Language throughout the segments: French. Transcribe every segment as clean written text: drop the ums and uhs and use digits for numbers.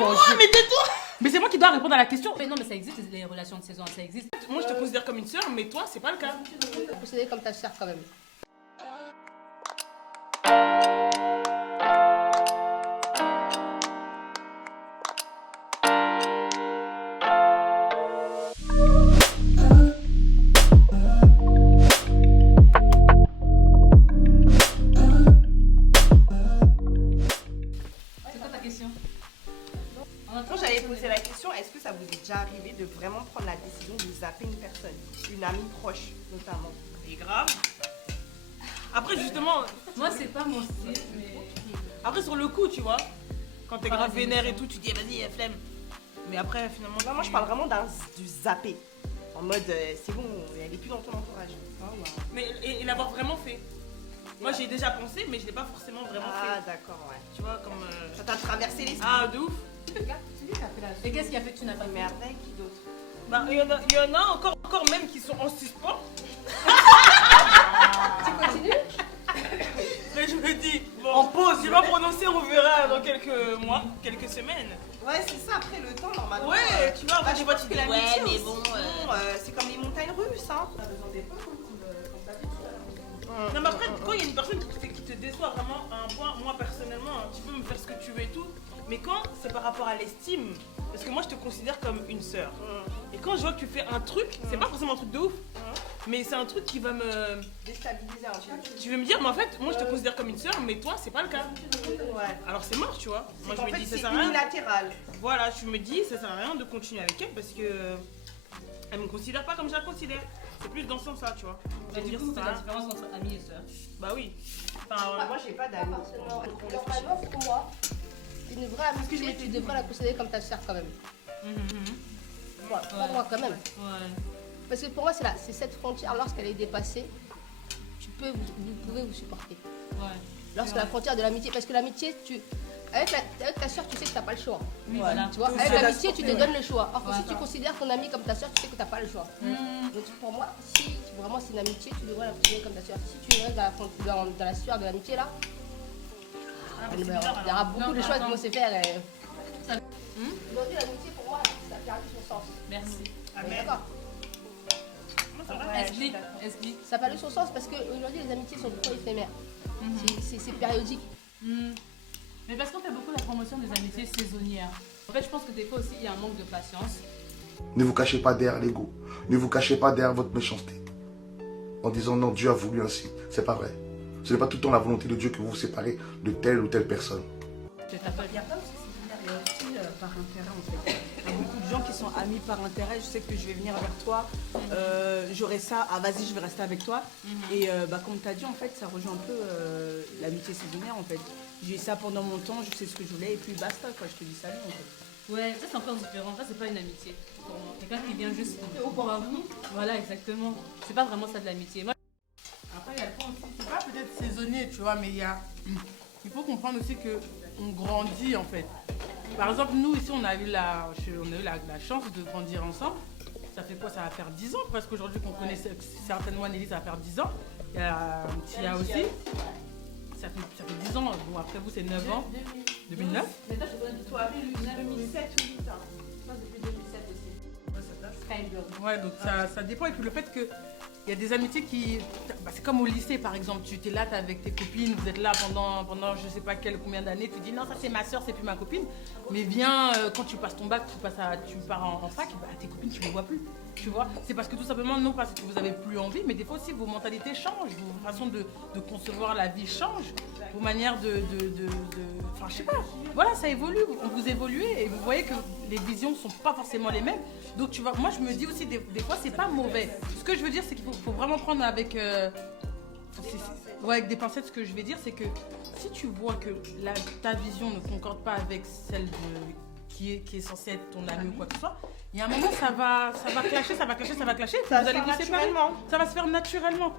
Mais tais-toi. Mais c'est moi qui dois répondre à la question. Mais non, mais ça existe, les relations de saison, ça existe. Moi, je te considère comme une sœur, mais toi, c'est pas le cas. Je vais te considérer comme ta soeur quand même. C'est quoi ta question? Moi, j'allais poser la question, est-ce que ça vous est déjà arrivé de vraiment prendre la décision de zapper une personne, une amie proche notamment? Et grave. Après, justement, Moi, c'est pas mon style, mais. après sur le coup, tu vois, quand t'es Par grave la vénère et démission. tout, tu dis flemme. Mais après, finalement, Non, moi je parle vraiment du zapper. En mode, c'est bon, elle est plus dans ton entourage. Mais et l'avoir vraiment fait. Moi, j'ai déjà pensé, mais je l'ai pas forcément vraiment Ah, fait. d'accord, ouais. Tu vois, comme. Ça t'a traversé l'esprit. Ah, de ouf. Et qu'est-ce qui a fait que tu n'as pas fait? Merveille, qui d'autre? Bah, il y en a encore même qui sont en suspens. Tu continues? Mais je me dis, bon, en pause, je vais pas prononcer, on verra dans quelques mois, quelques semaines. Ouais, c'est ça, après le temps, normalement. Ouais, tu vois, après, je tu vois, pense tu que dis, ouais, l'amitié mais aussi, bon. c'est comme les montagnes russes, hein. Non, mais après, quand il y a une personne qui te déçoit vraiment à un point, moi personnellement, tu peux me faire ce que tu veux et tout, mais quand c'est par rapport à l'estime, parce que moi je te considère comme une sœur, et quand je vois que tu fais un truc, c'est pas forcément un truc de ouf, mais c'est un truc qui va me. Déstabiliser un peu. Tu veux me dire, mais en fait, moi je te considère comme une sœur, mais toi c'est pas le cas. Ouais. Alors c'est mort, tu vois. Moi je En me fait, dis, ça c'est sert à rien. unilatéral. Voilà, je me dis, ça sert à rien de continuer avec elle parce que. Elle me considère pas comme je la considère. C'est plus dans ce sens-là, tu vois. Mais Je veux du dire, coup, c'est ça. la différence entre amis et sœurs. Bah oui. Enfin, Moi, j'ai pas d'amis. Normalement, pour moi, une vraie amitié, tu devrais la considérer comme ta soeur quand même. Moi, pour moi quand même. Ouais. Parce que pour moi, c'est cette frontière, lorsqu'elle est dépassée, vous pouvez vous supporter. Ouais. Lorsque la frontière de l'amitié, parce que l'amitié, avec ta soeur, tu sais que tu n'as pas le choix. Oui, voilà. Tu vois, Tout avec ça, l'amitié, tu te ouais. donnes le choix. Or que Ouais. si tu considères ton ami comme ta soeur, tu sais que tu n'as pas le choix. Donc pour moi, si vraiment c'est une amitié, tu devrais la considérer comme ta soeur. Si tu restes dans la sphère de l'amitié là, il y aura beaucoup de choses qui vont se faire. Aujourd'hui, l'amitié pour moi, ça a perdu son sens. Merci. On est d'accord. Explique. Explique. Ça a perdu son sens parce qu'aujourd'hui, les amitiés sont trop éphémères. C'est périodique. Mais parce qu'on fait beaucoup la promotion des amitiés saisonnières. En fait, je pense que des fois aussi, il y a un manque de patience. Ne vous cachez pas derrière l'ego. Ne vous cachez pas derrière votre méchanceté. En disant non, Dieu a voulu ainsi. C'est pas vrai. Ce n'est pas tout le temps la volonté de Dieu que vous vous séparez de telle ou telle personne. Je t'appelle. Il n'y a pas aussi il y a aussi par intérêt en fait. Il y a beaucoup de gens qui sont amis par intérêt. Je sais que je vais venir vers toi, j'aurai ça, ah vas-y je vais rester avec toi. Et comme tu as dit en fait ça rejoint un peu l'amitié saisonnière en fait. J'ai eu ça pendant mon temps, je sais ce que je voulais et puis basta quoi, je te dis salut en fait. Ouais, ça c'est encore différent. Ça c'est pas une amitié. Pour moi. Quelqu'un qui vient juste pour vous. Voilà, exactement. C'est pas vraiment ça de l'amitié. Moi, Après, il y a le point aussi, c'est pas peut-être saisonnier, tu vois, mais il faut comprendre aussi qu'on grandit en fait. Par exemple, nous ici, on a eu la chance de grandir ensemble. Ça fait quoi? Ça va faire 10 ans presque aujourd'hui qu'on connaît certainement Nelly, ça va faire 10 ans. Il y a Tia aussi. Ça fait 10 ans, bon après vous c'est 9 ans. 2009. Toi, 2007 ou 2008 ans. Moi, depuis 2007 aussi. Ouais, donc ça dépend. Et puis le fait que il y a des amitiés qui... c'est comme au lycée par exemple, tu es là, tu es avec tes copines, vous êtes là pendant je sais pas combien d'années, tu dis non ça c'est ma soeur, c'est plus ma copine. Mais bien quand tu passes ton bac, tu pars en fac, tes copines tu les vois plus. Tu vois, c'est parce que tout simplement, non pas que vous avez plus envie, mais des fois aussi vos mentalités changent, vos façons de concevoir la vie changent, vos manières enfin je sais pas, voilà ça évolue, vous évoluez et vous voyez que les visions sont pas forcément les mêmes. Donc tu vois, moi je me dis aussi des fois c'est pas mauvais. Ce que je veux dire c'est qu'il faut vraiment prendre avec avec des pincettes. Ce que je vais dire c'est que si tu vois que ta vision ne concorde pas avec celle qui est censée être ton ami ou quoi que ce soit, il y a un moment ça va clasher, Ça vous va allez se vous faire séparer. naturellement. Ça va se faire naturellement.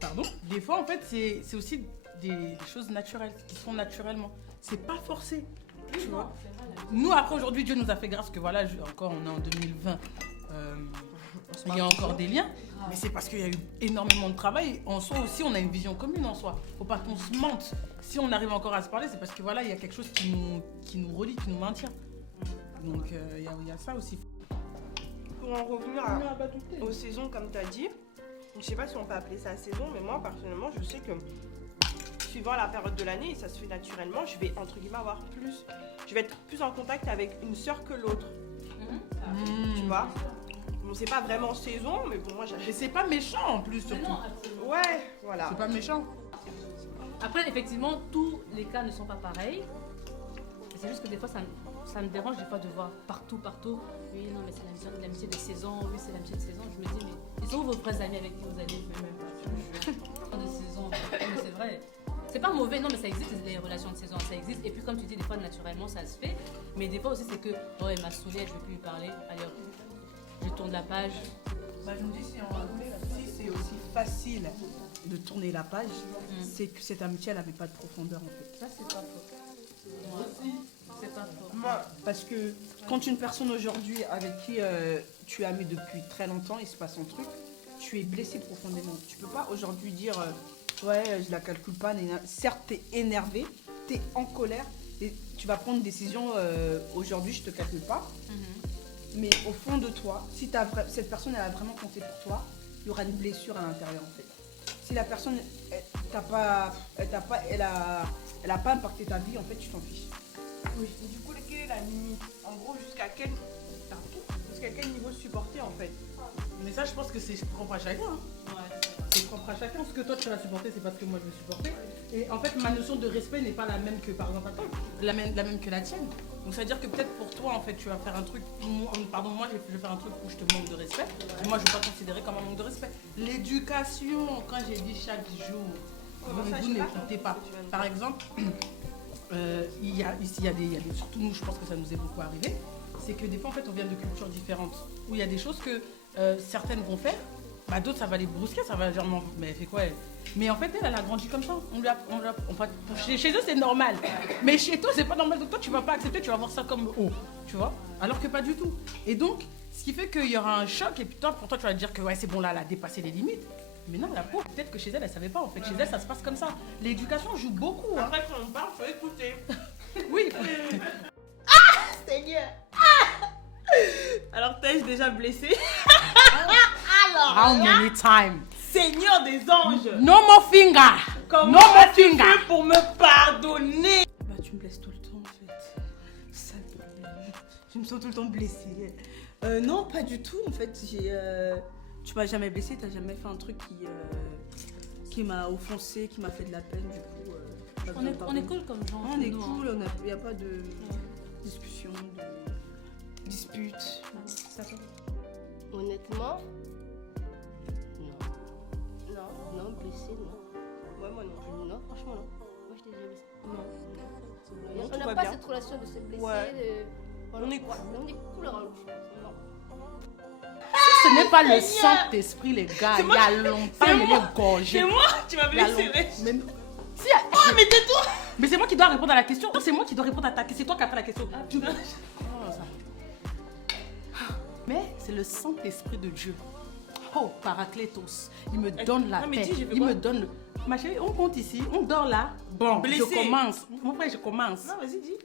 Pardon. Des fois en fait c'est aussi des choses naturelles qui se font naturellement. C'est pas forcé. Tu vois. Nous après aujourd'hui Dieu nous a fait grâce que voilà, encore on est en 2020. Il y a encore des liens, mais c'est parce qu'il y a eu énormément de travail. En soi aussi, on a une vision commune en soi. Faut pas qu'on se mente. Si on arrive encore à se parler, c'est parce que voilà, il y a quelque chose qui nous relie, qui nous maintient. Donc il y a ça aussi. Pour en revenir aux saisons, comme tu as dit, je sais pas si on peut appeler ça saison, mais moi personnellement, je sais que suivant la période de l'année, et ça se fait naturellement, je vais entre guillemets avoir plus. Je vais être plus en contact avec une sœur que l'autre. Tu vois? Bon, c'est pas vraiment saison, mais pour moi, Et c'est pas méchant en plus, surtout. Ouais, voilà. C'est pas méchant. Après, effectivement, tous les cas ne sont pas pareils. C'est juste que des fois, ça me dérange des fois de voir partout. Oui, non, mais c'est l'amitié de saison. Oui, c'est l'amitié de saison. Je me dis, mais ils sont où vos vrais amis avec qui vous allez même pas de saison. Mais c'est vrai. C'est pas mauvais, non, mais ça existe, les relations de saison, ça existe. Et puis, comme tu dis, des fois, naturellement, ça se fait. Mais des fois aussi, c'est que, oh, elle m'a saoulée, je veux plus lui parler. Allez, hop, je tourne la page. Bah, je me dis, si c'est aussi facile de tourner la page, c'est que cette amitié, elle n'avait pas de profondeur en fait. Ça, c'est pas faux. Moi aussi, c'est pas faux. Parce que quand une personne aujourd'hui avec qui tu es ami depuis très longtemps, il se passe un truc, tu es blessé profondément. Tu peux pas aujourd'hui dire ouais, je la calcule pas. Certes, tu es énervé, tu es en colère et tu vas prendre une décision aujourd'hui, je te calcule pas. Mais au fond de toi, si cette personne elle a vraiment compté pour toi, il y aura une blessure à l'intérieur en fait. Si la personne elle a pas impacté ta vie, en fait, tu t'en fiches. Oui. Et du coup, quelle est la limite? En gros, jusqu'à quel niveau supporter en fait? Mais ça, je pense que c'est propre à chacun. C'est propre à chacun. Ce que toi tu vas supporter, c'est parce que moi je vais supporter. Et en fait, ma notion de respect n'est pas la même que par exemple à toi, la même que la tienne. Donc ça veut dire que peut-être pour toi, en fait, tu vas faire un truc. Moi, je vais faire un truc où je te manque de respect. Et moi, je ne vais pas considérer comme un manque de respect. L'éducation, quand j'ai dit chaque jour, vous n'écoutez pas. Par exemple, il y a des, surtout nous, je pense que ça nous est beaucoup arrivé. C'est que des fois, en fait, on vient de cultures différentes. Où il y a des choses que certaines vont faire. Bah, d'autres, ça va les brusquer, ça va genre, mais elle fait quoi elle? Mais en fait, elle a grandi comme ça. Chez eux, c'est normal. Mais chez toi, c'est pas normal. Donc toi, tu vas pas accepter, tu vas voir ça comme haut. Tu vois? Alors que pas du tout. Et donc, ce qui fait qu'il y aura un choc. Et puis toi, pour toi, tu vas te dire que ouais, c'est bon, là, elle a dépassé les limites. Mais non, la pauvre, peut-être que chez elle, elle savait pas. En fait, chez elle, ça se passe comme ça. L'éducation joue beaucoup. Hein. Après, quand on parle, faut écouter. Oui. Seigneur. Alors, t'es-je déjà blessé? How many times? Seigneur des anges! No more finger! Comment no more as-tu finger! fait pour me pardonner? Bah, tu me blesses tout le temps en fait. Sale problème. Je me sens tout le temps blessée. Non, pas du tout en fait. Tu m'as jamais blessée, t'as jamais fait un truc qui m'a offensé, qui m'a fait de la peine. Du coup, On est cool comme gens. On est cool, il n'y a pas de discussion, de dispute. Honnêtement, non, blessé, non. Ouais, moi non plus. Non, franchement, non. Moi, je t'ai déjà blessé. Non. Non, On tout n'a va pas bien. cette relation de se blesser. Ouais. On est cool. On est cool en Non. Ce n'est pas le Saint-Esprit, les gars. Il y a longtemps, il est gorgé. C'est moi? Tu m'as blessé, mec. Mais Mais tais-toi! Mais c'est moi qui dois répondre à la question. Non, c'est moi qui dois répondre à ta question. C'est toi qui as fait la question. Mais c'est le Saint-Esprit de Dieu. Oh, Paraclétos. Il me donne la mais paix. dis, j'ai fait Il quoi? me donne le... Ma chérie, on compte ici. On dort là. Bon, Blessé. je commence. Mon frère, je commence. Non, vas-y, dis.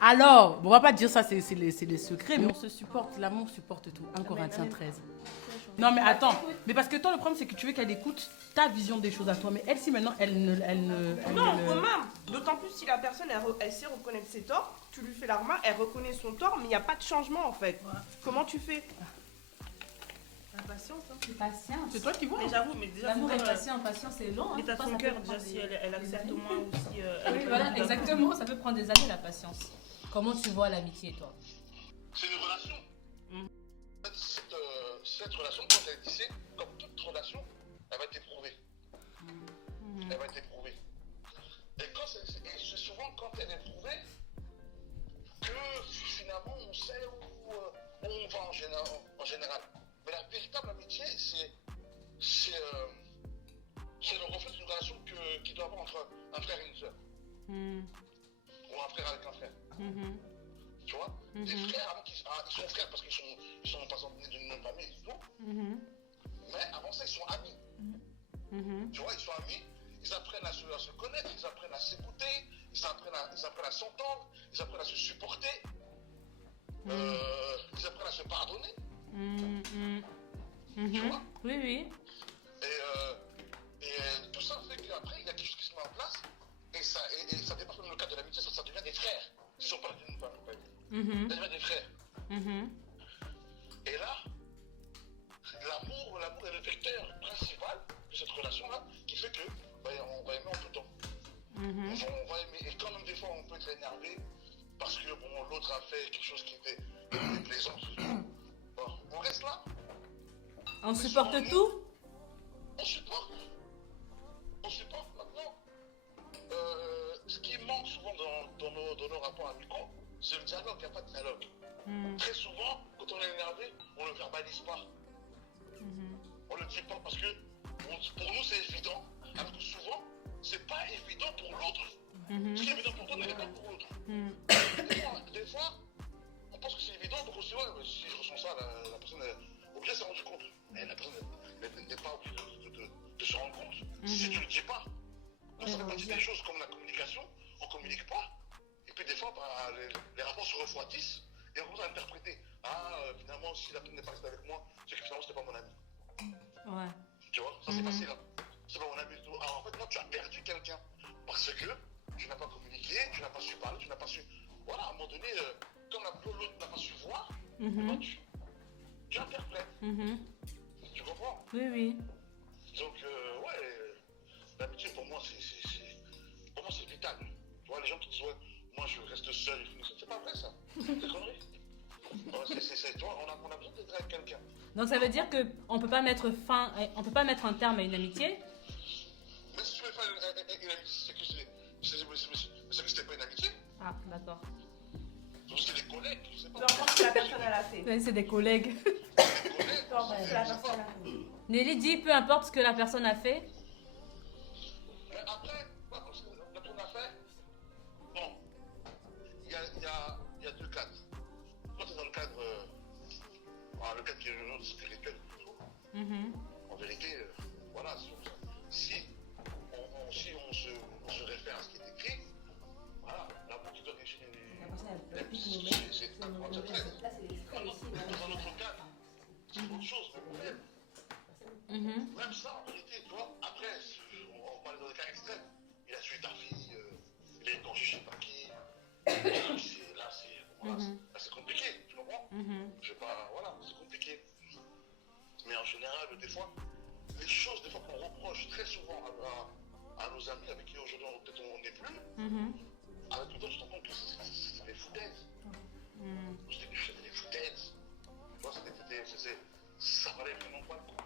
Alors, bon, on va pas dire ça, c'est les secrets, mais on se supporte. L'amour supporte tout. 1 Corinthiens 13. Non, mais attends. Mais parce que toi, le problème, c'est que tu veux qu'elle écoute ta vision des choses à toi. Mais elle, si maintenant, elle ne... Non, Romain, d'autant plus si la personne elle sait reconnaître ses torts, tu lui fais la remarque, elle reconnaît son tort, mais il n'y a pas de changement en fait. Ouais. Comment tu fais? La patience, hein. C'est patience. C'est toi qui vois. Mais j'avoue, mais déjà, L'amour faut est voir, patient, patience c'est long. l'état de Pas, son ça peut cœur, prendre déjà, si des elle accepte années. au moins ou si elle Oui, est voilà, d'accord. exactement. Ça peut prendre des années la patience. Comment tu vois l'amitié, toi? C'est une relation. Cette relation, quand elle est tissée, comme toute relation, elle va être éprouvée. Elle va être éprouvée. Et c'est souvent quand elle est éprouvée que finalement on sait où on va en général. Mais la véritable amitié, c'est le reflet d'une relation qui doit avoir entre un frère et une sœur. Ou un frère avec un frère. Tu vois? Des frères, avant ils sont frères parce qu'ils sont par exemple nés d'une même famille et tout. Mais avant ça, ils sont amis. Tu vois, ils sont amis, ils apprennent à se connaître, ils apprennent à s'écouter, ils apprennent à s'entendre, ils apprennent à se supporter, ils apprennent à se pardonner. Tu vois? Oui, oui. Et tout ça fait qu'après, il y a quelque chose qui se met en place et ça dépasse même le cadre de l'amitié, ça devient des frères. Ils sont pas d'une famille, ça devient des frères. Et là, l'amour est le vecteur principal de cette relation-là qui fait que on va aimer en tout temps. On va aimer, et quand même des fois on peut être énervé parce que bon, l'autre a fait quelque chose qui était déplaisant. Bon, on reste là. On supporte tout? On supporte. On supporte maintenant. Ce qui manque souvent dans nos rapports amicaux, c'est le dialogue. Il n'y a pas de dialogue. Très souvent, quand on est énervé, on ne le verbalise pas. On ne le dit pas parce que pour nous c'est évident, alors que souvent, c'est pas évident pour l'autre. Ce qui est évident pour toi n'est pas pour l'autre. Des fois, on pense que c'est évident, donc on se dit, ouais, mais si je ressens ça, la personne est obligée de se rendre compte. Mais la personne n'est pas obligée de se rendre compte si tu ne le dis pas. Donc ça fait partie des choses comme la communication, on ne communique pas. Et puis des fois, les rapports se refroidissent et on commence à interpréter. Finalement, si la personne n'est pas restée avec moi, c'est que finalement, c'était pas mon ami. Ouais. Tu vois, ça c'est facile. Hein. C'est pas mon ami du tout. Alors en fait, non, tu as perdu quelqu'un parce que tu n'as pas communiqué, tu n'as pas su parler, tu n'as pas su. Voilà, à un moment donné, comme l'autre n'a pas su voir, tu interprètes. Tu comprends? Oui, oui. Donc, ouais, l'amitié pour moi, c'est vital. Tu vois, les gens qui disent, ouais, moi je reste seul, c'est pas vrai ça. C'est connerie. Tu vois, on a besoin d'être avec quelqu'un. Donc ça veut dire qu'on ne peut pas mettre un terme à une amitié? Mais si tu veux faire une amitié, c'est que c'était pas une amitié. Ah, d'accord. Donc c'est des collègues, je sais pas. Peu importe ce que la personne elle a fait. Oui, c'est des collègues. Des collègues, Peu importe ce que la personne a fait. Nelly dit peu importe ce que la personne a fait. mais après, parce que la personne a fait, bon, il y a deux cadres. Quand tu es dans le cadre, le cadre qui est le nôtre, spirituel, en vérité, voilà, si on se réfère à ce qui est écrit, voilà, l'amour qui doit définir c'est un droit de fait. Dans un autre cadre, c'est autre chose, mais même ça, en vérité, tu vois, après, on parle dans des cas extrêmes. Il a tué ta fille, il est égorgé je sais pas qui. Là, c'est compliqué, tu comprends? Je sais pas, voilà, c'est compliqué. Mais en général, des fois, les choses des fois qu'on reproche très souvent à nos amis avec qui aujourd'hui peut-être on n'est plus, avec le temps, tu te rends compte que c'est des foutaises. C'était des foutaises. Tu vois, ça valait vraiment pas le coup.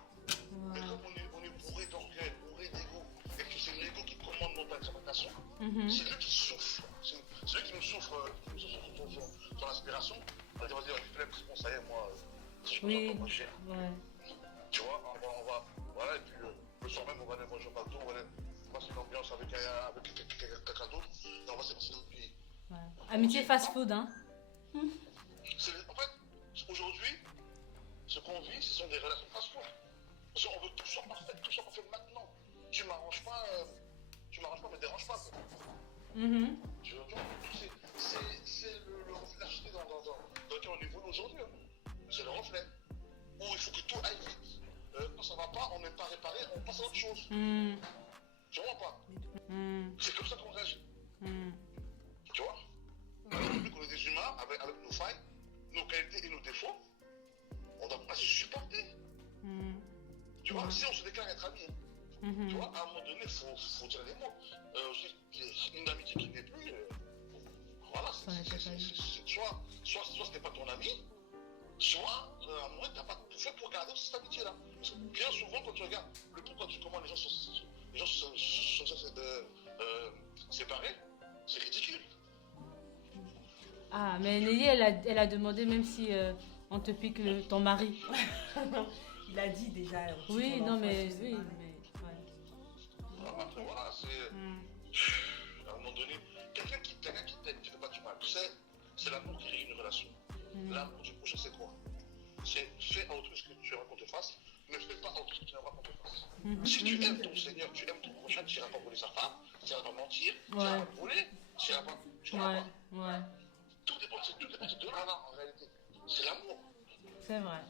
Mais comme on est bourré d'orgueil, bourré d'ego, et que c'est l'ego qui commande notre interprétation, c'est lui qui souffre. C'est lui qui nous souffre son inspiration. On va dire, vas-y, flemme, c'est bon, ça y est, moi, je me sens pas cher. Tu vois, on va, voilà, et puis le soir même, on va aller manger au McDo, on va aller passer une ambiance avec quelqu'un d'autre, et on va se passer notre pays. Amitié fast-food, hein. En fait, aujourd'hui, ce qu'on vit, ce sont des relations fast-food. Parce qu'on veut que tout soit parfait maintenant. Tu m'arranges pas, me dérange pas. Tu vois, c'est le reflet de la société dans lequel on évolue aujourd'hui. Hein. C'est le reflet. Où il faut que tout aille vite. Quand ça va pas, on n'aime pas réparer, on passe à autre chose. Tu vois pas? C'est comme ça qu'on réagit. Tu vois? Vu qu'on est des humains avec nos failles, nos qualités et nos défauts, on doit pas se supporter. Tu vois, si on se déclare être amis, tu vois, à un moment donné, il faut dire les mots. Aussi, une amitié qui n'est plus, voilà, soit c'était pas ton ami, soit à un moment, tu n'as pas tout fait pour garder cette amitié-là. Parce que bien souvent, quand tu regardes le pourquoi du comment les gens sont séparés, c'est ridicule. Ah, mais Nelly, elle a demandé même si on te pique ton mari. Il a dit déjà. Oui, non, mais oui, mais Après, voilà, c'est. À un moment donné, quelqu'un qui t'aime, qui ne fait pas du mal, c'est l'amour qui régit une relation. L'amour du prochain, c'est quoi? C'est fais à autrui ce que tu aimerais qu'on te fasse, ne fais pas à autrui ce que tu aimerais qu'on te fasse. Si tu aimes ton Seigneur, tu aimes ton prochain, tu n'iras pas voler sa femme, tu n'iras pas mentir, tu n'iras pas voler, tu n'iras pas. Tu n'iras pas. Tout dépend de là, en réalité. C'est l'amour. C'est vrai.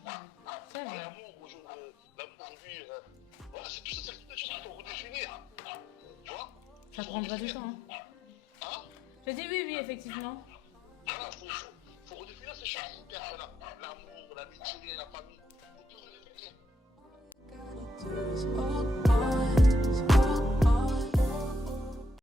C'est vrai. L'amour aujourd'hui, voilà, c'est tout ça, c'est toutes les choses qu'il faut redéfinir. Tu vois? Ça prendra du temps. Hein? Je dis oui, effectivement. Voilà, faut redéfinir ces choses. L'amour, l'amitié, la famille.